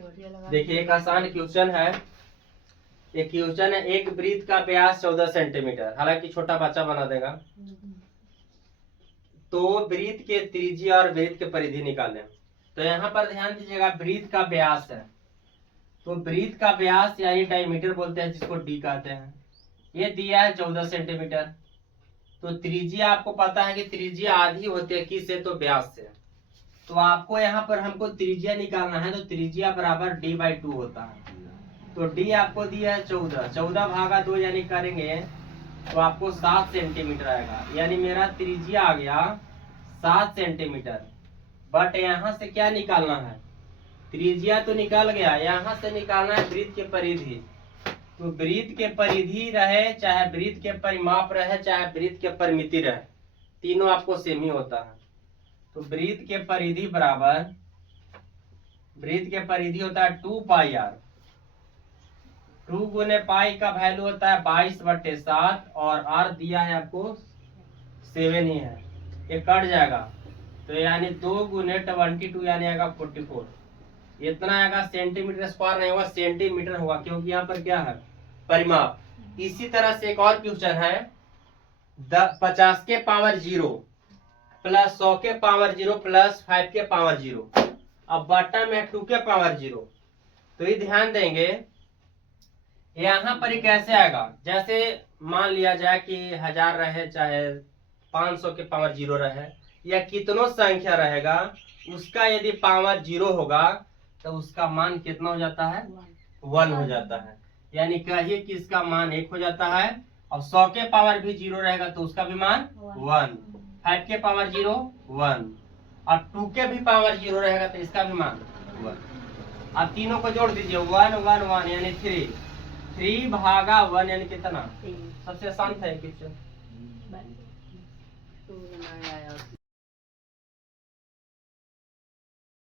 देखिए एक आसान क्वेश्चन है। एक क्वेश्चन है, एक वृत्त का व्यास 14 सेंटीमीटर, हालांकि छोटा बच्चा बना देगा। तो वृत्त के त्रिज्या और वृत्त के परिधि निकालें। तो यहाँ पर ध्यान दीजिएगा, वृत्त का व्यास है, तो वृत्त का व्यास यानी डायमीटर बोलते हैं, जिसको डी कहते हैं। ये दिया है 14 सेंटीमीटर। तो त्रिज्या आपको पता है कि त्रिज्या आधी होती है किससे, तो व्यास से। तो आपको यहाँ पर हमको त्रिज्या निकालना है, तो त्रिज्या बराबर d/2 होता है। तो d आपको दिया है 14, 14/2 यानी करेंगे तो आपको 7 सेंटीमीटर आएगा, यानी मेरा त्रिज्या आ गया 7 सेंटीमीटर। बट यहाँ से क्या निकालना है, त्रिज्या तो निकल गया, यहाँ से निकालना है वृत्त के परिधि। तो वृत्त के परिधि रहे चाहे वृत्त के परिमाप रहे चाहे वृत्त के परिमिति रहे, तीनों आपको सेम ही होता है। तो वृत्त के परिधि बराबर, वृत्त के परिधि होता है 2πr। 2 गुने पाई का वैल्यू होता है 22/7 और r दिया है आपको 7 ही है, ये कट जाएगा। तो यानी 2 गुने 22 यानी आएगा 44। इतना आएगा, सेंटीमीटर स्क्वायर नहीं होगा, सेंटीमीटर होगा, क्योंकि यहाँ पर क्या है, परिमाप। इसी तरह से एक और क्वेश्चन है, 50 के पावर 0 प्लस 100 के पावर 0 प्लस 5 के पावर 0, अब बट्टा में 2 के पावर 0। तो ये ध्यान देंगे, यहाँ पर ये कैसे आएगा, जैसे मान लिया जाए कि 1000 रहे चाहे 500 के पावर 0 रहे, या कितनों संख्या रहेगा उसका यदि पावर 0 होगा तो उसका मान कितना हो जाता है, 1 हो जाता है। यानी कहिए कि इसका मान 1 हो जाता है। और 100 के पावर भी 0 रहेगा तो उसका भी मान 1, 5 के पावर 0 1, और 2 के भी पावर 0 रहेगा तो इसका भी मान 1। आप तीनों को जोड़ दीजिए, 1 1 1 यानी 3/1 यानी कितना। सबसे आसान था क्वेश्चन।